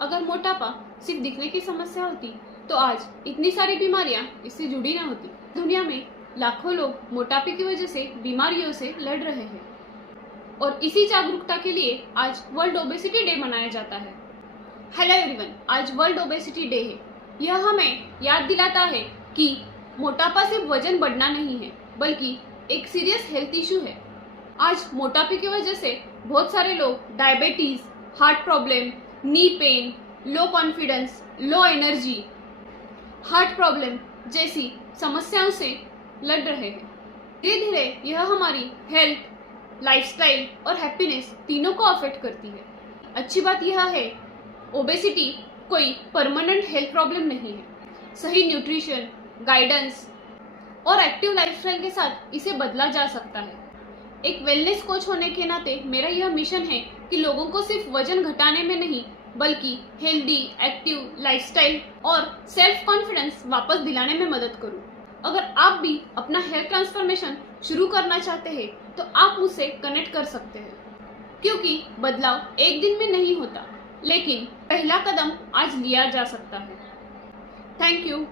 अगर मोटापा सिर्फ दिखने की समस्या होती तो आज इतनी सारी बीमारियां इससे जुड़ी ना होती। दुनिया में लाखों लोग मोटापे की वजह से बीमारियों से लड़ रहे हैं और इसी जागरूकता के लिए आज वर्ल्ड ओबेसिटी डे मनाया जाता है। हेलो एवरीवन, आज वर्ल्ड ओबेसिटी डे है। यह हमें याद दिलाता है कि मोटापा सिर्फ वजन बढ़ना नहीं है बल्कि एक सीरियस हेल्थ इशू है। आज मोटापे की वजह से बहुत सारे लोग diabetes, heart problem, knee pain, low confidence, low energy, heart problem जैसी समस्याओं से लड़ रहे हैं। धीरे धीरे यह हमारी हेल्थ, लाइफस्टाइल और हैप्पीनेस तीनों को अफेक्ट करती है। अच्छी बात यह है, ओबेसिटी कोई परमानेंट हेल्थ प्रॉब्लम नहीं है। सही न्यूट्रिशन, गाइडेंस और एक्टिव लाइफस्टाइल के साथ इसे बदला जा सकता है। एक वेलनेस कोच होने के नाते मेरा यह मिशन है कि लोगों को सिर्फ वजन घटाने में नहीं बल्कि हेल्दी, एक्टिव लाइफस्टाइल और सेल्फ कॉन्फिडेंस वापस दिलाने में मदद करूं। अगर आप भी अपना हेल्थ ट्रांसफॉर्मेशन शुरू करना चाहते हैं तो आप मुझसे कनेक्ट कर सकते हैं, क्योंकि बदलाव एक दिन में नहीं होता, लेकिन पहला कदम आज लिया जा सकता है। Thank you.